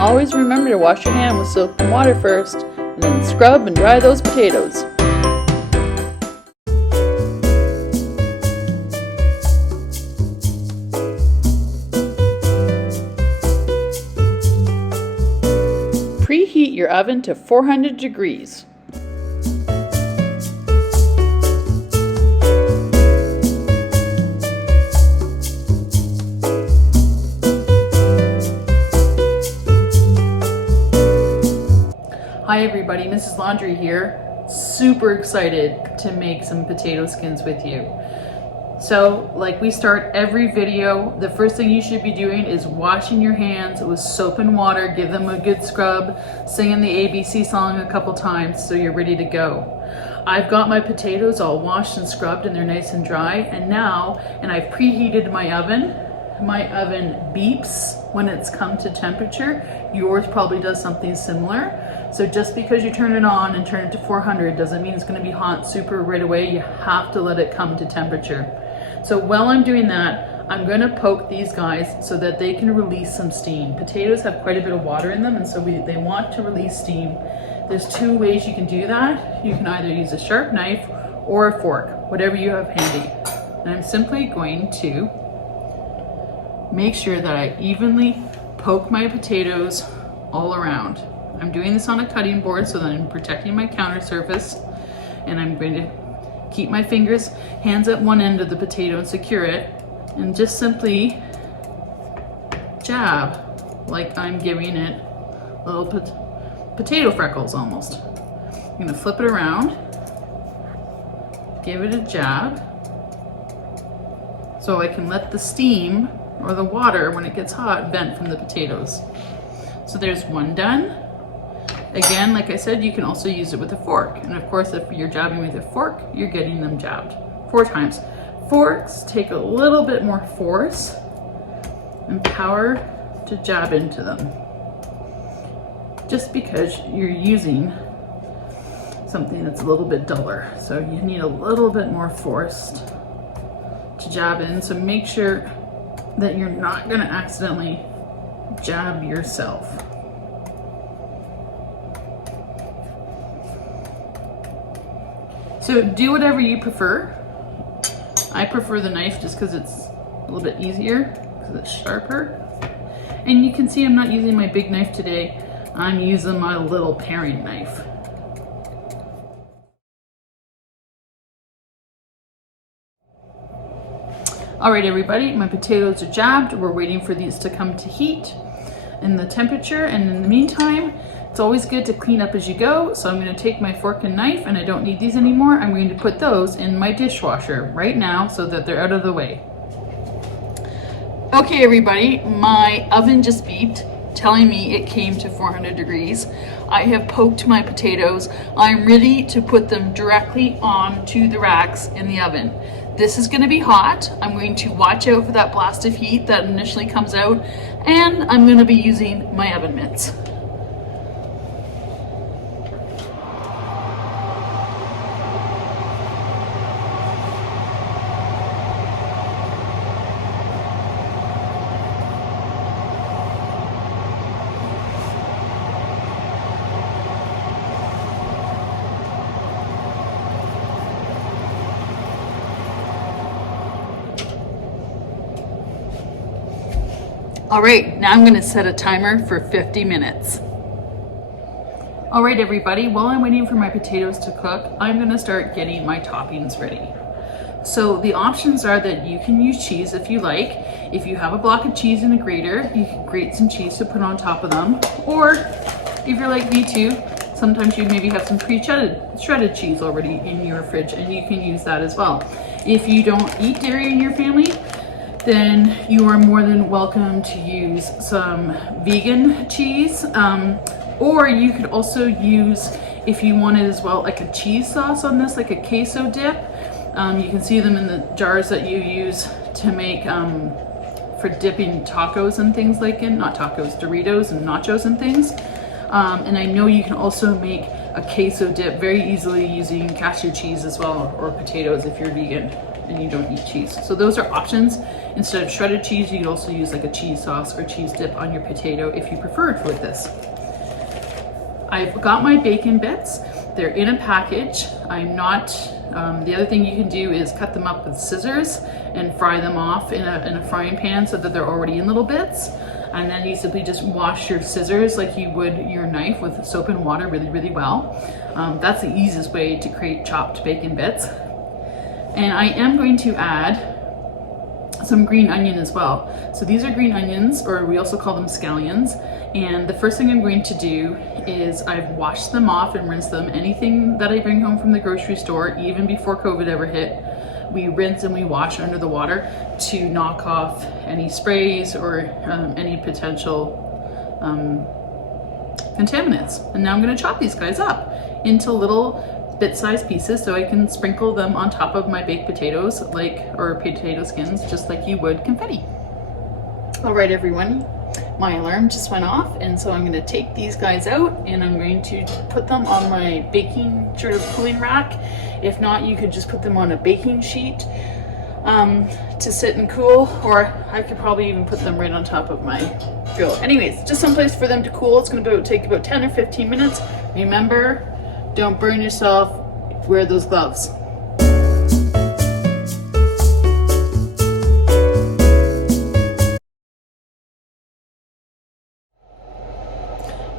Always remember to wash your hand with soap and water first, and then scrub and dry those potatoes. Preheat your oven to 400 degrees. Hi everybody, Mrs. Londry here. Super excited to make some potato skins with you. So, like we start every video, the first thing you should be doing is washing your hands with soap and water, give them a good scrub, singing the ABC song a couple times so you're ready to go. I've got my potatoes all washed and scrubbed and they're nice and dry, and I've preheated my oven. My oven beeps when it's come to temperature. Yours probably does something similar. So just because you turn it on and turn it to 400 doesn't mean it's going to be hot super right away. You have to let it come to temperature. So while I'm doing that, I'm going to poke these guys so that they can release some steam. Potatoes have quite a bit of water in them, and so they want to release steam. There's two ways you can do that. You can either use a sharp knife or a fork, whatever you have handy. And I'm simply going to make sure that I evenly poke my potatoes all around. I'm doing this on a cutting board so that I'm protecting my counter surface, and I'm going to keep my hands at one end of the potato and secure it, and just simply jab like I'm giving it little potato freckles almost. I'm going to flip it around, give it a jab so I can let the steam or the water, when it gets hot, vent from the potatoes. So there's one done. Again, like I said, you can also use it with a fork. And of course, if you're jabbing with a fork, you're getting them jabbed 4 times. Forks take a little bit more force and power to jab into them, just because you're using something that's a little bit duller. So you need a little bit more force to jab in. So make sure that you're not going to accidentally jab yourself. So do whatever you prefer. I prefer the knife just because it's a little bit easier, because it's sharper. And you can see I'm not using my big knife today. I'm using my little paring knife. All right, everybody, my potatoes are jabbed. We're waiting for these to come to heat and the temperature. And in the meantime, it's always good to clean up as you go. So I'm going to take my fork and knife, and I don't need these anymore. I'm going to put those in my dishwasher right now so that they're out of the way. Okay, everybody, my oven just beeped, telling me it came to 400 degrees. I have poked my potatoes. I'm ready to put them directly onto the racks in the oven. This is going to be hot. I'm going to watch out for that blast of heat that initially comes out, and I'm going to be using my oven mitts. All right, now I'm gonna set a timer for 50 minutes. All right, everybody, while I'm waiting for my potatoes to cook, I'm gonna start getting my toppings ready. So the options are that you can use cheese if you like. If you have a block of cheese in a grater, you can grate some cheese to put on top of them. Or if you're like me too, sometimes you maybe have some shredded cheese already in your fridge, and you can use that as well. If you don't eat dairy in your family, then you are more than welcome to use some vegan cheese. Or you could also use, if you wanted as well, like a cheese sauce on this, like a queso dip. You can see them in the jars that you use to make for dipping tacos and things like it. Not tacos, Doritos and nachos and things. And I know you can also make a queso dip very easily using cashew cheese as well, or potatoes if you're vegan. and you don't eat cheese. So those are options. Instead of shredded cheese, you could also use like a cheese sauce or cheese dip on your potato if you prefer it like this. I've got my bacon bits. They're in a package. I'm not, the other thing you can do is cut them up with scissors and fry them off in a frying pan so that they're already in little bits. And then you simply just wash your scissors like you would your knife with soap and water really well. That's the easiest way to create chopped bacon bits. And I am going to add some green onion as well. So these are green onions, or we also call them scallions. And the first thing I'm going to do is I've washed them off and rinsed them. Anything that I bring home from the grocery store, even before COVID ever hit, we rinse and we wash under the water to knock off any sprays or any potential contaminants. And now I'm going to chop these guys up into little bit-sized pieces so I can sprinkle them on top of my baked potatoes, or potato skins, just like you would confetti. All right, everyone, my alarm just went off, and so I'm going to take these guys out and I'm going to put them on my baking sort of cooling rack. If not, you could just put them on a baking sheet to sit and cool, or I could probably even put them right on top of my grill. Anyways, just someplace for them to cool. It's going to take about 10 or 15 minutes. Remember, don't burn yourself. Wear those gloves.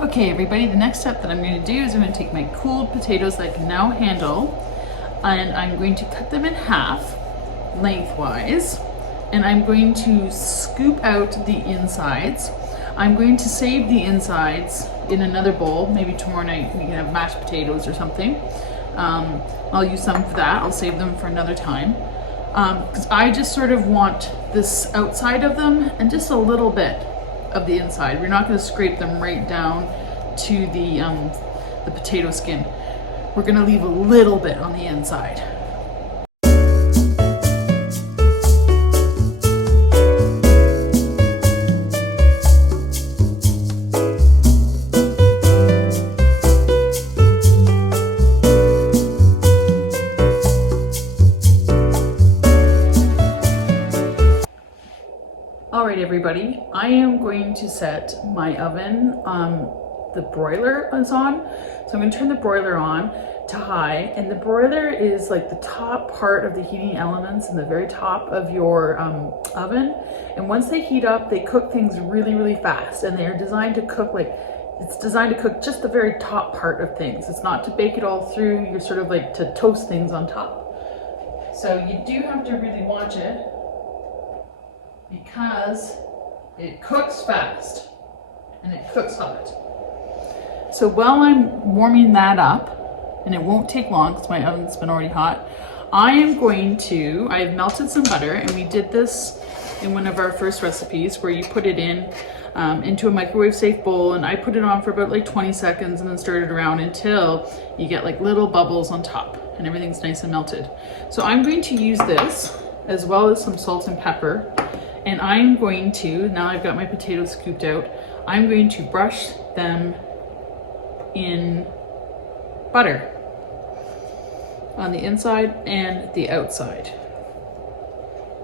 Okay, everybody, the next step that I'm going to do is I'm going to take my cooled potatoes that I can now handle, and I'm going to cut them in half lengthwise, and I'm going to scoop out the insides. I'm going to save the insides in another bowl. Maybe tomorrow night we can have mashed potatoes or something. I'll use some for that. I'll save them for another time. Because I just sort of want this outside of them and just a little bit of the inside. We're not going to scrape them right down to the potato skin. We're going to leave a little bit on the inside. Alright, everybody, I am going to set my oven, the broiler is on, so I'm going to turn the broiler on to high, and the broiler is like the top part of the heating elements in the very top of your oven, and once they heat up, they cook things really fast, and they're designed to cook it's designed to cook just the very top part of things. It's not to bake it all through, you're sort of like to toast things on top. So you do have to really watch it, because it cooks fast and it cooks hot. So while I'm warming that up, and it won't take long because my oven's been already hot, I've melted some butter, and we did this in one of our first recipes where you put it in into a microwave safe bowl, and I put it on for about like 20 seconds and then stirred it around until you get like little bubbles on top and everything's nice and melted. So I'm going to use this as well as some salt and pepper. And I'm going to, now I've got my potatoes scooped out, I'm going to brush them in butter on the inside and the outside.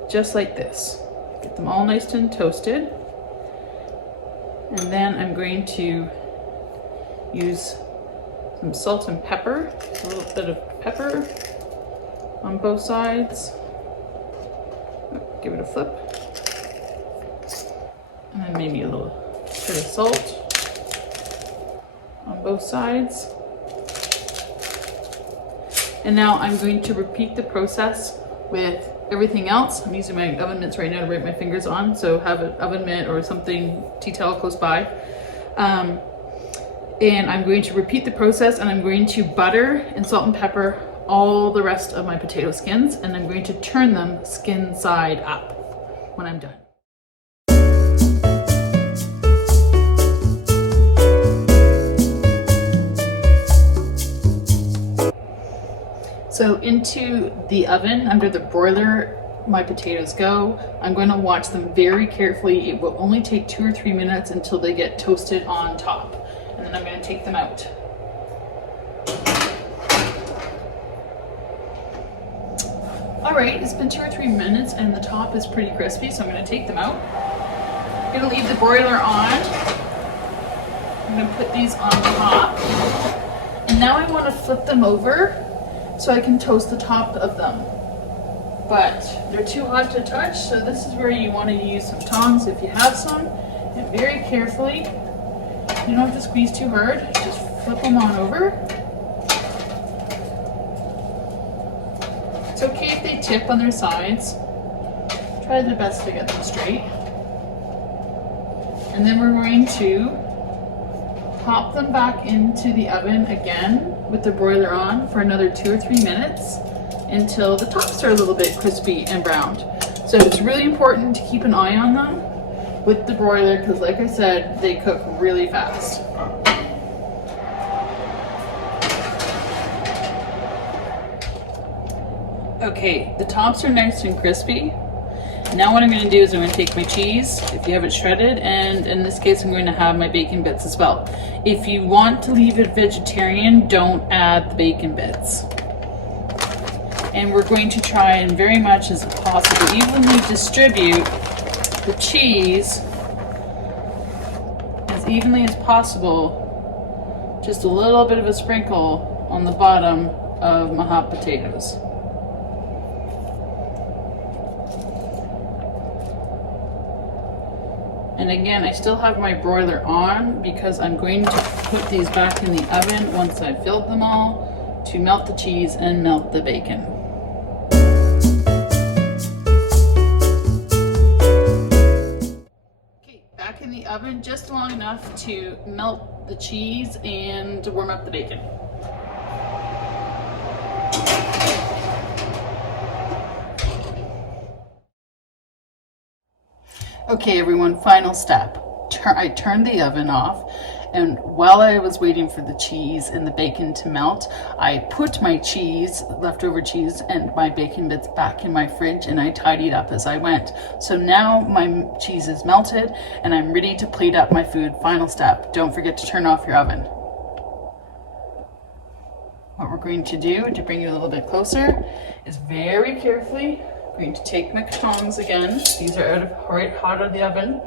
Just like this. Get them all nice and toasted. And then I'm going to use some salt and pepper, a little bit of pepper on both sides. Give it a flip. And then maybe a little bit of salt on both sides. And now I'm going to repeat the process with everything else. I'm using my oven mitts right now to write my fingers on, so have an oven mitt or something, tea towel close by. And I'm going to repeat the process, and I'm going to butter and salt and pepper all the rest of my potato skins, and I'm going to turn them skin side up when I'm done. So into the oven under the broiler my potatoes go. I'm going to watch them very carefully. It will only take 2 or 3 minutes until they get toasted on top, and then I'm going to take them out. All right, it's been 2 or 3 minutes and the top is pretty crispy, so I'm gonna take them out. I'm gonna leave the broiler on. I'm gonna put these on top. And now I wanna flip them over so I can toast the top of them. But they're too hot to touch, so this is where you wanna use some tongs if you have some. And very carefully, you don't have to squeeze too hard, just flip them on over. It's okay if they tip on their sides. Try the best to get them straight. And then we're going to pop them back into the oven again with the broiler on for another 2 or 3 minutes until the tops are a little bit crispy and browned. So it's really important to keep an eye on them with the broiler because, like I said, they cook really fast. Okay, the tops are nice and crispy. Now what I'm going to do is I'm going to take my cheese, if you have it shredded, and in this case I'm going to have my bacon bits as well. If you want to leave it vegetarian, don't add the bacon bits. And we're going to try and very much as possible evenly distribute the cheese as evenly as possible. Just a little bit of a sprinkle on the bottom of my hot potatoes. And again, I still have my broiler on because I'm going to put these back in the oven once I've filled them all to melt the cheese and melt the bacon. Okay, back in the oven just long enough to melt the cheese and to warm up the bacon. Okay everyone, final step. I turned the oven off, and while I was waiting for the cheese and the bacon to melt, I put my cheese, leftover cheese, and my bacon bits back in my fridge, and I tidied up as I went. So now my cheese is melted and I'm ready to plate up my food. Final step, don't forget to turn off your oven. What we're going to do to bring you a little bit closer is very carefully I'm going to take my tongs again. These are right hot out of the oven.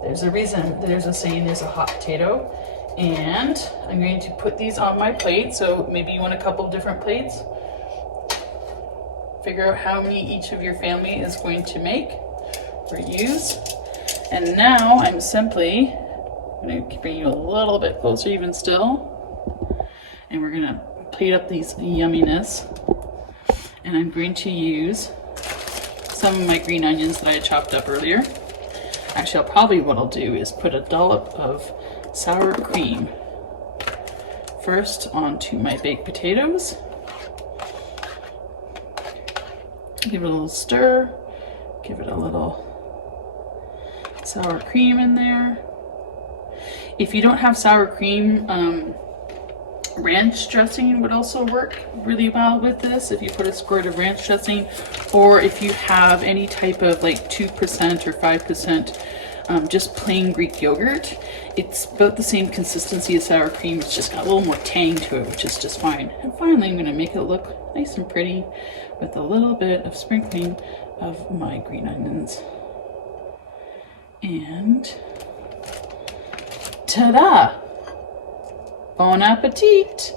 There's a reason, there's a saying, there's a hot potato. And I'm going to put these on my plate. So maybe you want a couple of different plates. Figure out how many each of your family is going to make or use. And now I'm simply going to bring you a little bit closer even still. And we're going to plate up these yumminess. And I'm going to use some of my green onions that I had chopped up earlier. Actually, what I'll do is put a dollop of sour cream first onto my baked potatoes. Give it a little stir. Give it a little sour cream in there. If you don't have sour cream, ranch dressing would also work really well with this. If you put a squirt of ranch dressing, or if you have any type of like 2% or 5% just plain Greek yogurt, it's about the same consistency as sour cream. It's just got a little more tang to it, which is just fine. And finally, I'm going to make it look nice and pretty with a little bit of sprinkling of my green onions. And ta-da! Bon appetit!